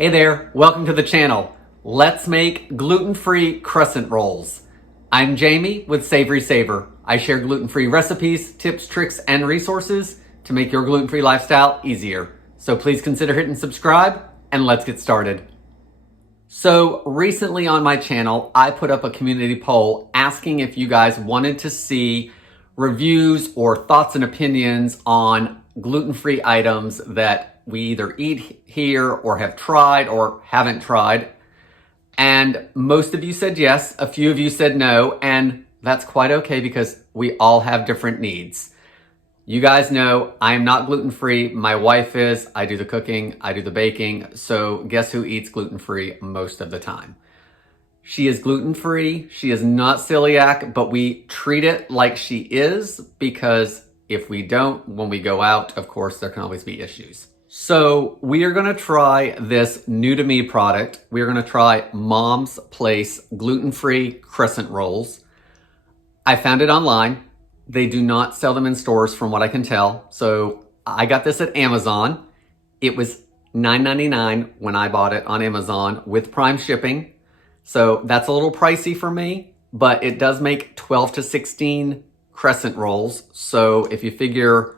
Hey there, welcome to the channel. Let's make gluten-free crescent rolls. I'm Jamie with SavorySaver. I share gluten-free recipes, tips, tricks, and resources to make your gluten-free lifestyle easier. So please consider hitting subscribe and let's get started. So recently on my channel, I put up a community poll asking if you guys wanted to see reviews or thoughts and opinions on gluten-free items that we either eat here or have tried or haven't tried. And most of you said yes, a few of you said no, and that's quite okay because we all have different needs. You guys know I am not gluten-free. My wife is. I do the cooking, I do the baking. So guess who eats gluten-free most of the time? She is gluten-free. She is not celiac, but we treat it like she is because if we don't, when we go out, of course, there can always be issues. So we are gonna try this new to me product. We are gonna try Mom's Place Gluten Free Crescent Rolls. I found it online. They do not sell them in stores from what I can tell. So I got this at Amazon. It was $9.99 when I bought it on Amazon with Prime shipping. So that's a little pricey for me, but it does make 12 to 16 crescent rolls. So if you figure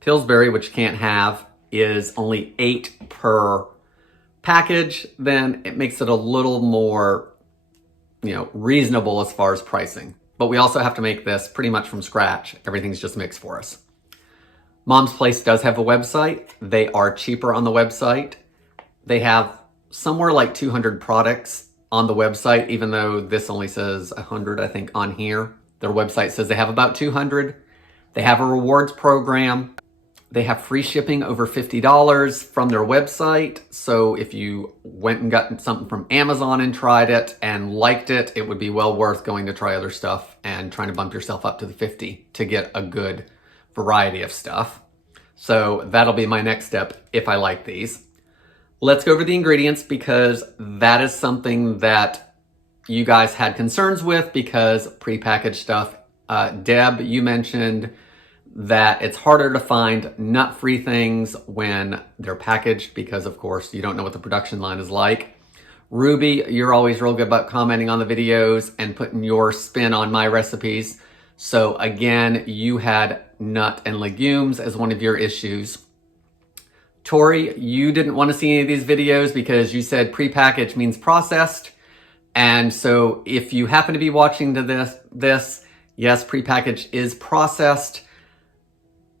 Pillsbury, which you can't have, is only 8 per package, then it makes it a little more, reasonable as far as pricing. But we also have to make this pretty much from scratch. Everything's just mixed for us. Mom's Place does have a website. They are cheaper on the website. They have somewhere like 200 products on the website, even though this only says 100, I think, on here. Their website says they have about 200. They have a rewards program. They have free shipping over $50 from their website. So if you went and got something from Amazon and tried it and liked it, it would be well worth going to try other stuff and trying to bump yourself up to the 50 to get a good variety of stuff. So that'll be my next step if I like these. Let's go over the ingredients because that is something that you guys had concerns with because prepackaged stuff. Deb, you mentioned that it's harder to find nut-free things when they're packaged because, of course, you don't know what the production line is like. Ruby, you're always real good about commenting on the videos and putting your spin on my recipes. So again, you had nut and legumes as one of your issues. Tori, you didn't want to see any of these videos because you said prepackaged means processed. And so if you happen to be watching to this, yes, prepackaged is processed.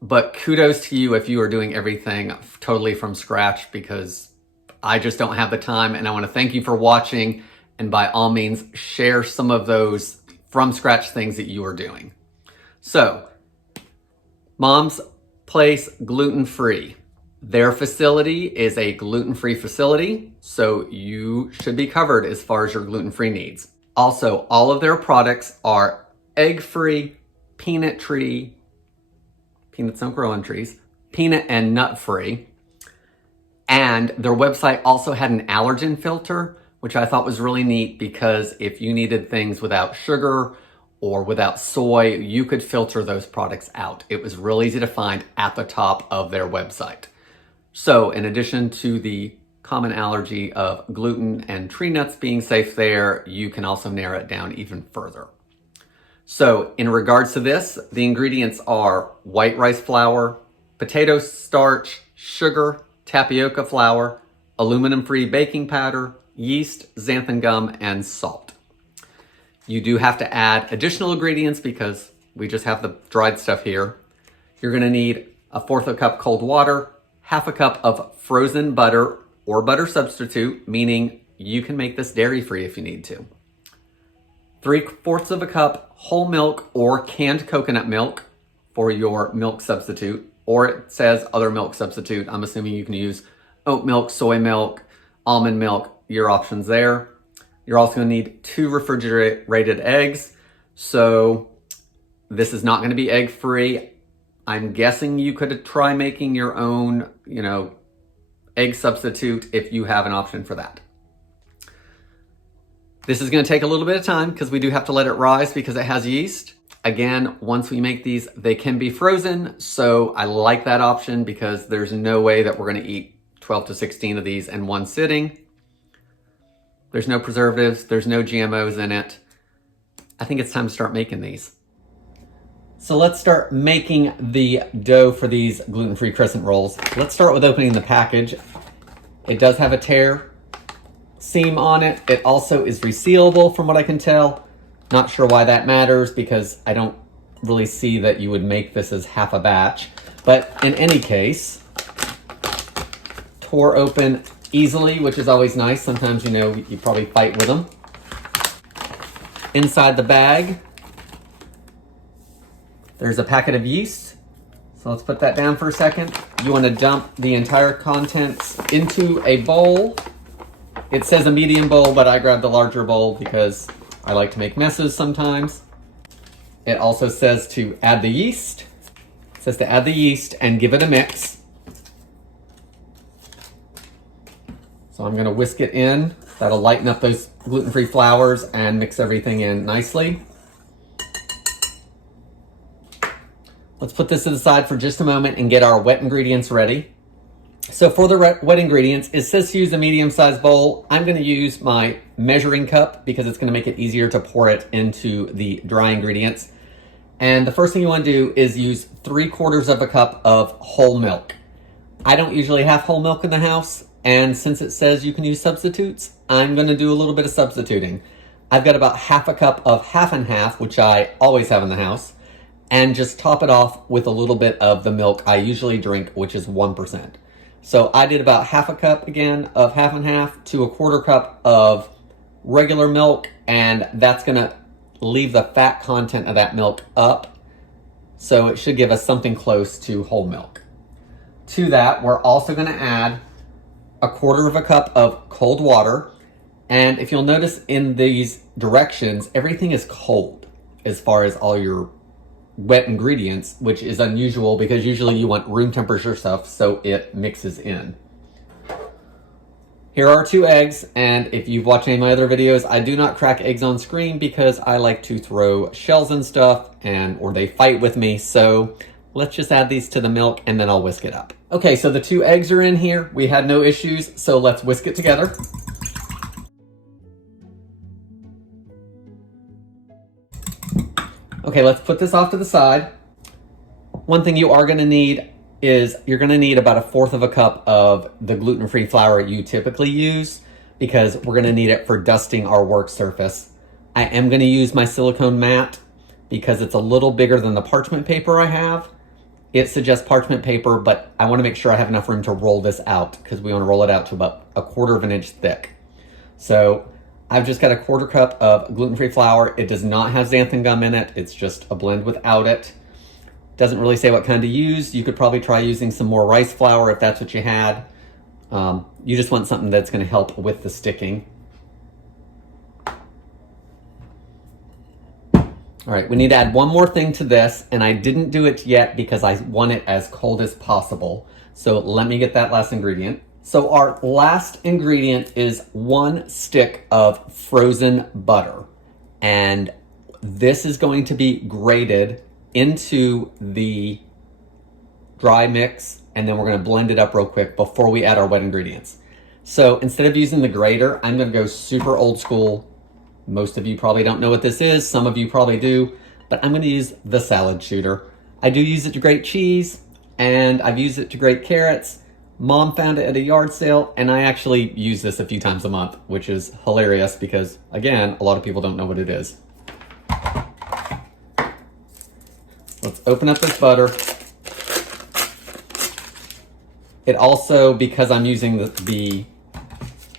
But kudos to you if you are doing everything totally from scratch because I just don't have the time and I want to thank you for watching and by all means share some of those from scratch things that you are doing. So, Mom's Place Gluten Free. Their facility is a gluten-free facility, so you should be covered as far as your gluten-free needs. Also, all of their products are egg-free, peanuts don't grow on trees, peanut and nut-free. And their website also had an allergen filter, which I thought was really neat because if you needed things without sugar or without soy, you could filter those products out. It was real easy to find at the top of their website. So in addition to the common allergy of gluten and tree nuts being safe there, you can also narrow it down even further. So in regards to this, the ingredients are white rice flour, potato starch, sugar, tapioca flour, aluminum-free baking powder, yeast, xanthan gum, and salt. You do have to add additional ingredients because we just have the dried stuff here. You're gonna need 1/4 cup cold water, 1/2 cup of frozen butter or butter substitute, meaning you can make this dairy-free if you need to. 3/4 cup whole milk or canned coconut milk for your milk substitute, or it says other milk substitute. I'm assuming you can use oat milk, soy milk, almond milk, your options there. You're also gonna need 2 refrigerated eggs. So this is not gonna be egg-free. I'm guessing you could try making your own, egg substitute if you have an option for that. This is gonna take a little bit of time because we do have to let it rise because it has yeast. Again, once we make these, they can be frozen. So I like that option because there's no way that we're gonna eat 12 to 16 of these in one sitting. There's no preservatives, there's no GMOs in it. I think it's time to start making these. So let's start making the dough for these gluten-free crescent rolls. Let's start with opening the package. It does have a tear seam on it. It also is resealable from what I can tell. Not sure why that matters because I don't really see that you would make this as half a batch. But in any case, tore open easily, which is always nice. Sometimes, you know, you probably fight with them. Inside the bag, there's a packet of yeast. So let's put that down for a second. You want to dump the entire contents into a bowl. It says a medium bowl, but I grabbed the larger bowl because I like to make messes sometimes. It also says to add the yeast. It says to add the yeast and give it a mix. So I'm going to whisk it in. That'll lighten up those gluten-free flours and mix everything in nicely. Let's put this to the side for just a moment and get our wet ingredients ready. So for the wet ingredients, it says to use a medium-sized bowl. I'm going to use my measuring cup because it's going to make it easier to pour it into the dry ingredients. And the first thing you want to do is use 3/4 of a cup of whole milk. I don't usually have whole milk in the house, and since it says you can use substitutes, I'm going to do a little bit of substituting. I've got about half a cup of half and half, which I always have in the house, and just top it off with a little bit of the milk I usually drink, which is 1%. So I did about half a cup again of half and half to a 1/4 cup of regular milk, and that's going to leave the fat content of that milk up. So it should give us something close to whole milk. To that, we're also going to add a 1/4 of a cup of cold water. And if you'll notice in these directions, everything is cold as far as all your wet ingredients, which is unusual because usually you want room temperature stuff so it mixes in. Here are 2 eggs, and if you've watched any of my other videos, I do not crack eggs on screen because I like to throw shells and stuff or they fight with me. So let's just add these to the milk and then I'll whisk it up. Okay, so the 2 eggs are in here. We had no issues, so let's whisk it together. Okay, let's put this off to the side. One thing you are going to need is you're going to need about a 1/4 of a cup of the gluten-free flour you typically use because we're going to need it for dusting our work surface. I am going to use my silicone mat because it's a little bigger than the parchment paper I have. It suggests parchment paper, but I want to make sure I have enough room to roll this out because we want to roll it out to about a 1/4 of an inch thick. So I've just got a 1/4 cup of gluten-free flour. It does not have xanthan gum in it. It's just a blend without it. Doesn't really say what kind to use. You could probably try using some more rice flour if that's what you had. You just want something that's going to help with the sticking. All right, we need to add one more thing to this, and I didn't do it yet because I want it as cold as possible. So let me get that last ingredient. So our last ingredient is 1 stick of frozen butter. And this is going to be grated into the dry mix, and then we're going to blend it up real quick before we add our wet ingredients. So instead of using the grater, I'm going to go super old school. Most of you probably don't know what this is. Some of you probably do, but I'm going to use the salad shooter. I do use it to grate cheese, and I've used it to grate carrots. Mom found it at a yard sale, and I actually use this a few times a month, which is hilarious because, again, a lot of people don't know what it is. Let's open up this butter. It also, because I'm using the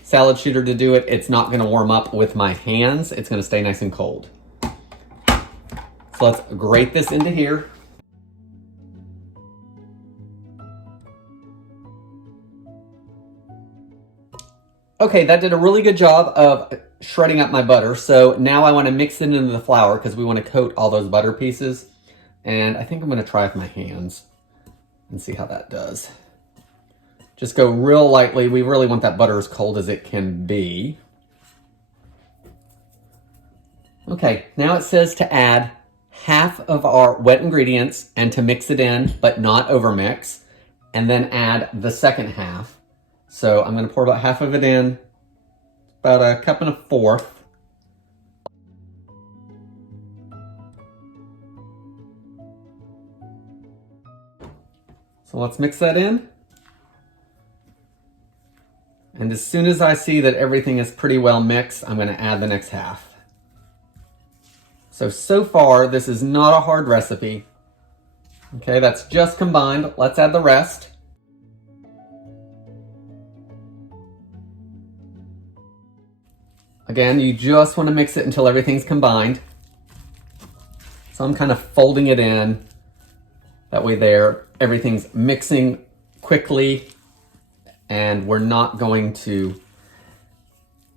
salad shooter to do it, it's not going to warm up with my hands. It's going to stay nice and cold. So let's grate this into here. Okay, that did a really good job of shredding up my butter. So now I want to mix it into the flour because we want to coat all those butter pieces. And I think I'm going to try with my hands and see how that does. Just go real lightly. We really want that butter as cold as it can be. Okay, now it says to add half of our wet ingredients and to mix it in, but not overmix, and then add the second half. So I'm gonna pour about half of it in, about 1.25 cups. So let's mix that in. And as soon as I see that everything is pretty well mixed, I'm gonna add the next half. So far, this is not a hard recipe. Okay, that's just combined. Let's add the rest. Again, you just want to mix it until everything's combined. So I'm kind of folding it in. That way everything's mixing quickly, and we're not going to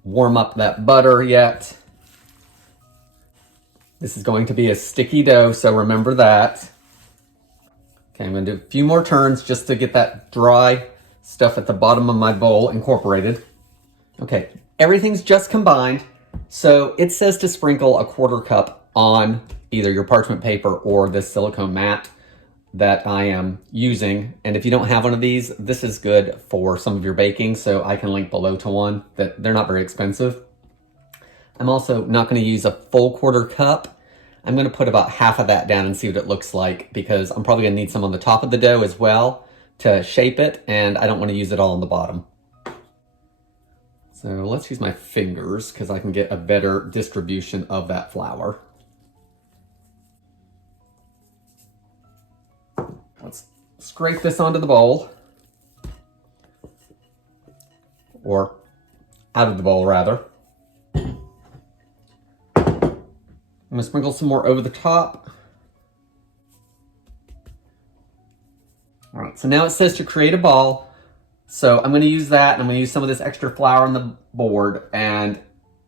warm up that butter yet. This is going to be a sticky dough, so remember that. Okay, I'm gonna do a few more turns just to get that dry stuff at the bottom of my bowl incorporated. Okay, everything's just combined. So it says to sprinkle 1/4 cup on either your parchment paper or this silicone mat that I am using. And if you don't have one of these, this is good for some of your baking. So I can link below to one that they're not very expensive. I'm also not gonna use a full 1/4 cup. I'm gonna put about half of that down and see what it looks like, because I'm probably gonna need some on the top of the dough as well to shape it, and I don't wanna use it all on the bottom. So let's use my fingers because I can get a better distribution of that flour. Let's scrape this onto the bowl, or out of the bowl rather. I'm gonna sprinkle some more over the top. All right, so now it says to create a ball. So I'm gonna use that, and I'm gonna use some of this extra flour on the board and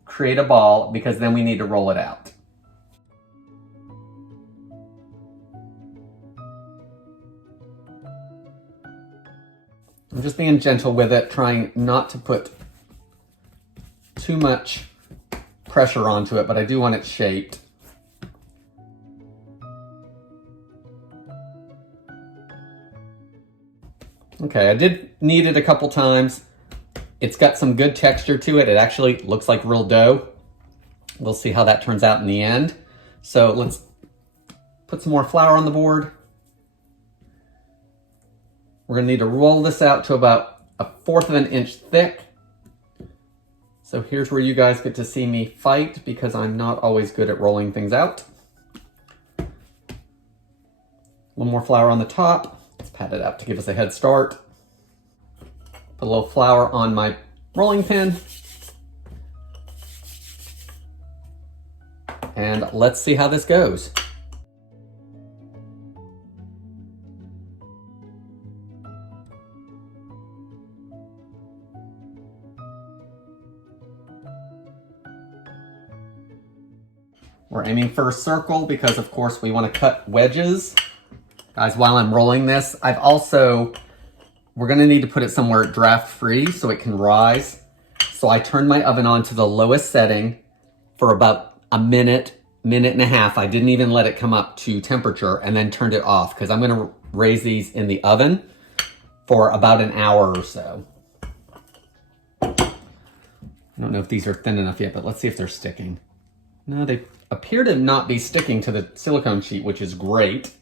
create a ball, because then we need to roll it out. I'm just being gentle with it, trying not to put too much pressure onto it, but I do want it shaped. Okay, I did knead it a couple times. It's got some good texture to it. It actually looks like real dough. We'll see how that turns out in the end. So let's put some more flour on the board. We're gonna need to roll this out to about 1/4 of an inch thick. So here's where you guys get to see me fight, because I'm not always good at rolling things out. A little more flour on the top. Let's pat it up to give us a head start. Put a little flour on my rolling pin. And let's see how this goes. We're aiming for a circle because, of course, we want to cut wedges. Guys, while I'm rolling this, we're gonna need to put it somewhere draft free so it can rise. So I turned my oven on to the lowest setting for about a minute, minute and a half. I didn't even let it come up to temperature, and then turned it off, because I'm gonna raise these in the oven for about an hour or so. I don't know if these are thin enough yet, but let's see if they're sticking. No, they appear to not be sticking to the silicone sheet, which is great.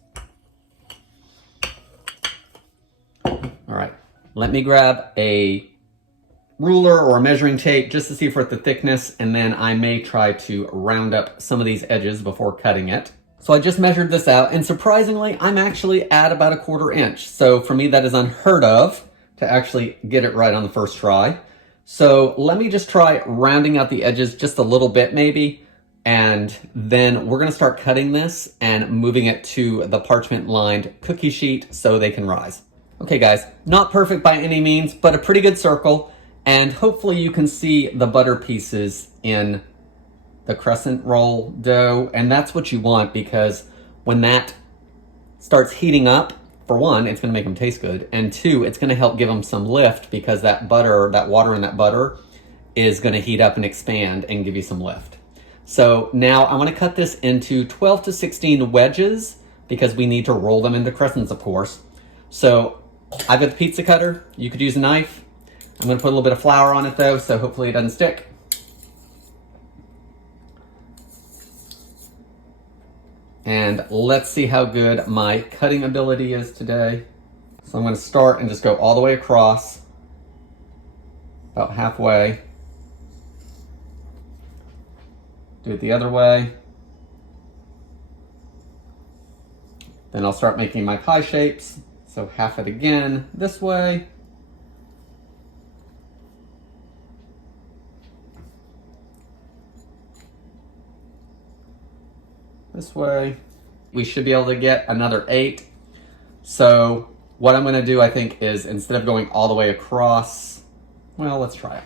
All right, let me grab a ruler or a measuring tape just to see if we're at the thickness, and then I may try to round up some of these edges before cutting it. So I just measured this out, and surprisingly, I'm actually at about 1/4 inch. So for me, that is unheard of to actually get it right on the first try. So let me just try rounding out the edges just a little bit maybe, and then we're gonna start cutting this and moving it to the parchment lined cookie sheet so they can rise. Okay guys, not perfect by any means, but a pretty good circle, and hopefully you can see the butter pieces in the crescent roll dough, and that's what you want, because when that starts heating up, for one, it's gonna make them taste good, and two, it's gonna help give them some lift, because that butter, that water in that butter is gonna heat up and expand and give you some lift. So now I wanna cut this into 12 to 16 wedges, because we need to roll them into crescents, of course. So I've got the pizza cutter. You could use a knife. I'm gonna put a little bit of flour on it though, so hopefully it doesn't stick. And let's see how good my cutting ability is today. So I'm gonna start and just go all the way across, about halfway. Do it the other way. Then I'll start making my pie shapes. So half it again this way. This way. We should be able to get another 8. So what I'm gonna do, I think, is instead of going all the way across, well, let's try it.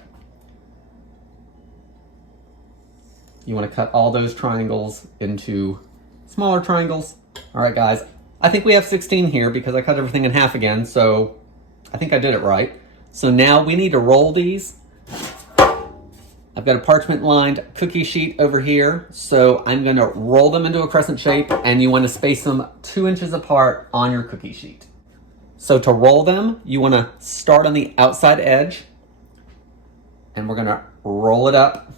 You wanna cut all those triangles into smaller triangles. All right, guys, I think we have 16 here because I cut everything in half again, so I think I did it right. So now we need to roll these. I've got a parchment lined cookie sheet over here, so I'm gonna roll them into a crescent shape, and you wanna space them 2 inches apart on your cookie sheet. So to roll them, you wanna start on the outside edge, and we're gonna roll it up.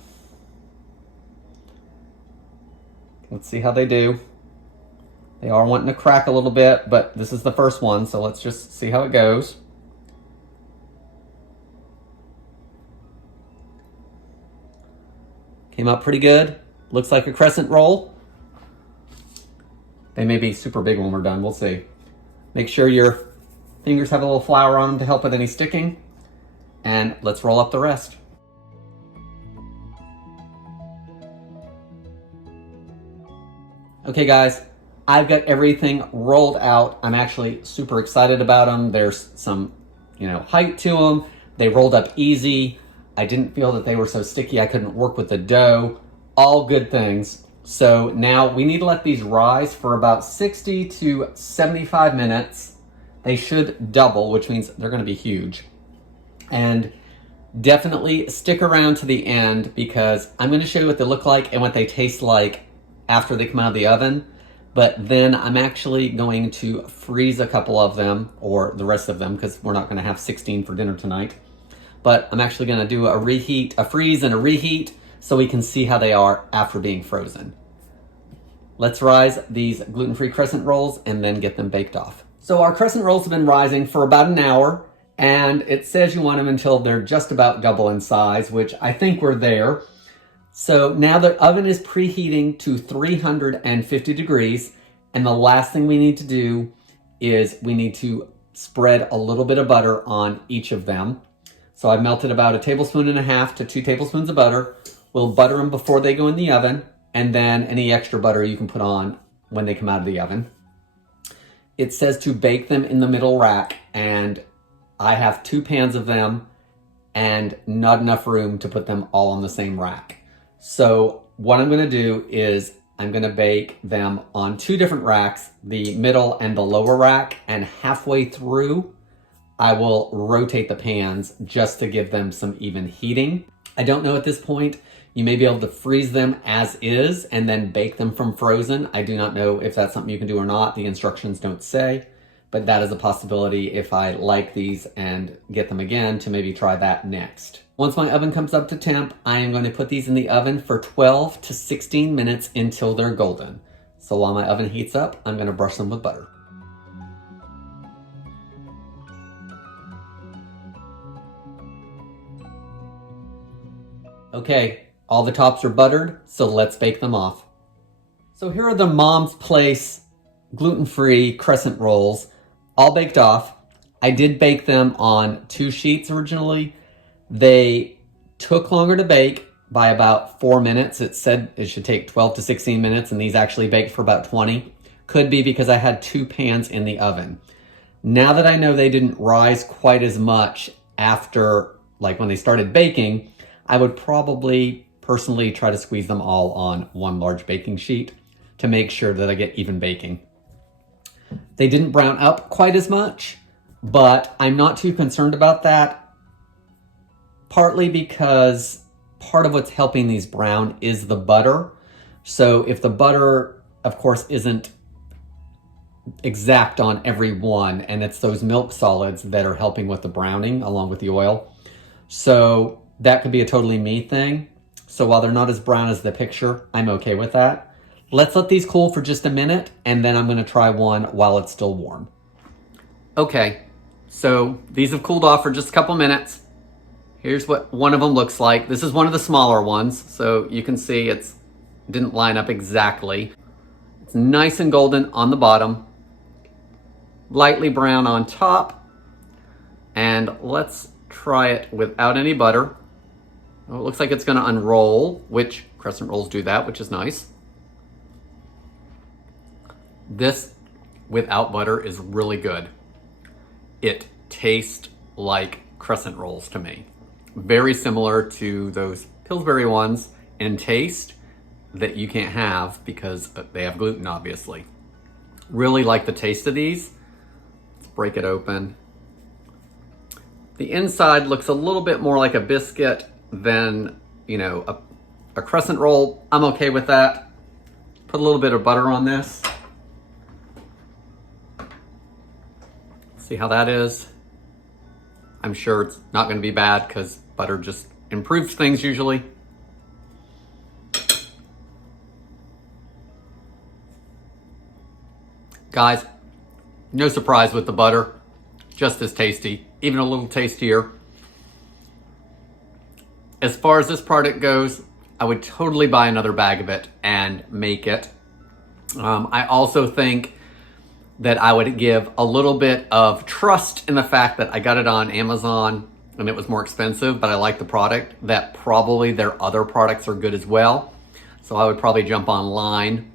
Let's see how they do. They are wanting to crack a little bit, but this is the first one, so let's just see how it goes. Came out pretty good. Looks like a crescent roll. They may be super big when we're done, we'll see. Make sure your fingers have a little flour on them to help with any sticking. And let's roll up the rest. Okay guys, I've got everything rolled out. I'm actually super excited about them. There's some, height to them. They rolled up easy. I didn't feel that they were so sticky I couldn't work with the dough. All good things. So now we need to let these rise for about 60 to 75 minutes. They should double, which means they're gonna be huge. And definitely stick around to the end because I'm gonna show you what they look like and what they taste like after they come out of the oven. But then I'm actually going to freeze a couple of them, or the rest of them, because we're not gonna have 16 for dinner tonight. But I'm actually gonna do a freeze and a reheat so we can see how they are after being frozen. Let's rise these gluten-free crescent rolls and then get them baked off. So our crescent rolls have been rising for about an hour, and it says you want them until they're just about double in size, which I think we're there. So now the oven is preheating to 350 degrees, and the last thing we need to do is we need to spread a little bit of butter on each of them. So I've melted about 1.5 tablespoons to 2 tablespoons of butter. We'll butter them before they go in the oven, and then any extra butter you can put on when they come out of the oven. It says to bake them in the middle rack, and I have 2 pans of them and not enough room to put them all on the same rack. So what I'm gonna do is I'm gonna bake them on 2 different racks, the middle and the lower rack, and halfway through, I will rotate the pans just to give them some even heating. I don't know at this point. You may be able to freeze them as is and then bake them from frozen. I do not know if that's something you can do or not. The instructions don't say, but that is a possibility if I like these and get them again to maybe try that next. Once my oven comes up to temp, I am going to put these in the oven for 12 to 16 minutes until they're golden. So while my oven heats up, I'm going to brush them with butter. Okay, all the tops are buttered, so let's bake them off. So here are the Mom's Place gluten-free crescent rolls, all baked off. I did bake them on 2 sheets originally. They took longer to bake by about 4 minutes. It said it should take 12 to 16 minutes, and these actually baked for about 20. Could be because I had 2 pans in the oven. Now that I know they didn't rise quite as much after, like when they started baking, I would probably personally try to squeeze them all on 1 large baking sheet to make sure that I get even baking. They didn't brown up quite as much, but I'm not too concerned about that, partly because part of what's helping these brown is the butter. So if the butter, of course, isn't exact on every one, and it's those milk solids that are helping with the browning along with the oil. So that could be a totally me thing. So while they're not as brown as the picture, I'm okay with that. Let's let these cool for just a minute, and then I'm gonna try one while it's still warm. Okay, so these have cooled off for just a couple minutes. Here's what one of them looks like. This is one of the smaller ones, so you can see it didn't line up exactly. It's nice and golden on the bottom, lightly brown on top, and let's try it without any butter. Oh, it looks like it's gonna unroll, which crescent rolls do that, which is nice. This without butter is really good. It tastes like crescent rolls to me. Very similar to those Pillsbury ones in taste that you can't have because they have gluten, obviously. Really like the taste of these. Let's break it open. The inside looks a little bit more like a biscuit than, you know, a crescent roll. I'm okay with that. Put a little bit of butter on this. See how that is. I'm sure it's not going to be bad because butter just improves things usually. Guys, no surprise with the butter. Just as tasty, even a little tastier. As far as this product goes, I would totally buy another bag of it and make it. I also think that I would give a little bit of trust in the fact that I got it on Amazon and it was more expensive, but I like the product, that probably their other products are good as well. So I would probably jump online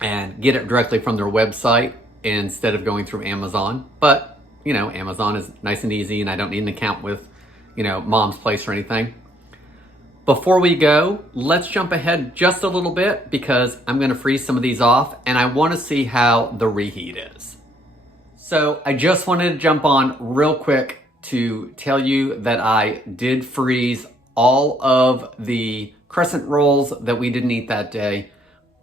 and get it directly from their website instead of going through Amazon. But, you know, Amazon is nice and easy and I don't need an account with, you know, Mom's Place or anything. Before we go, let's jump ahead just a little bit because I'm gonna freeze some of these off and I wanna see how the reheat is. So I just wanted to jump on real quick to tell you that I did freeze all of the crescent rolls that we didn't eat that day,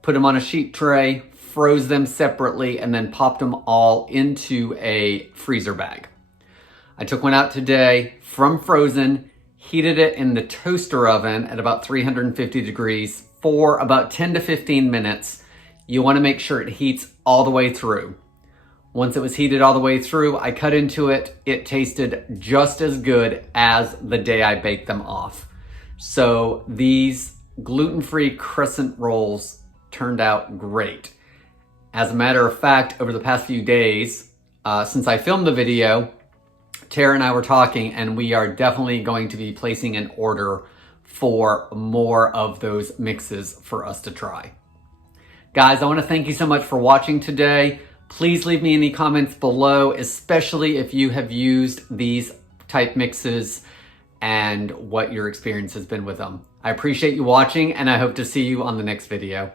put them on a sheet tray, froze them separately, and then popped them all into a freezer bag. I took one out today from frozen, heated it in the toaster oven at about 350 degrees for about 10 to 15 minutes. You want to make sure it heats all the way through. Once it was heated all the way through, I cut into it. It tasted just as good as the day I baked them off. So these gluten-free crescent rolls turned out great. As a matter of fact, over the past few days, since I filmed the video, Tara and I were talking and we are definitely going to be placing an order for more of those mixes for us to try. Guys, I want to thank you so much for watching today. Please leave me any comments below, especially if you have used these type mixes and what your experience has been with them. I appreciate you watching and I hope to see you on the next video.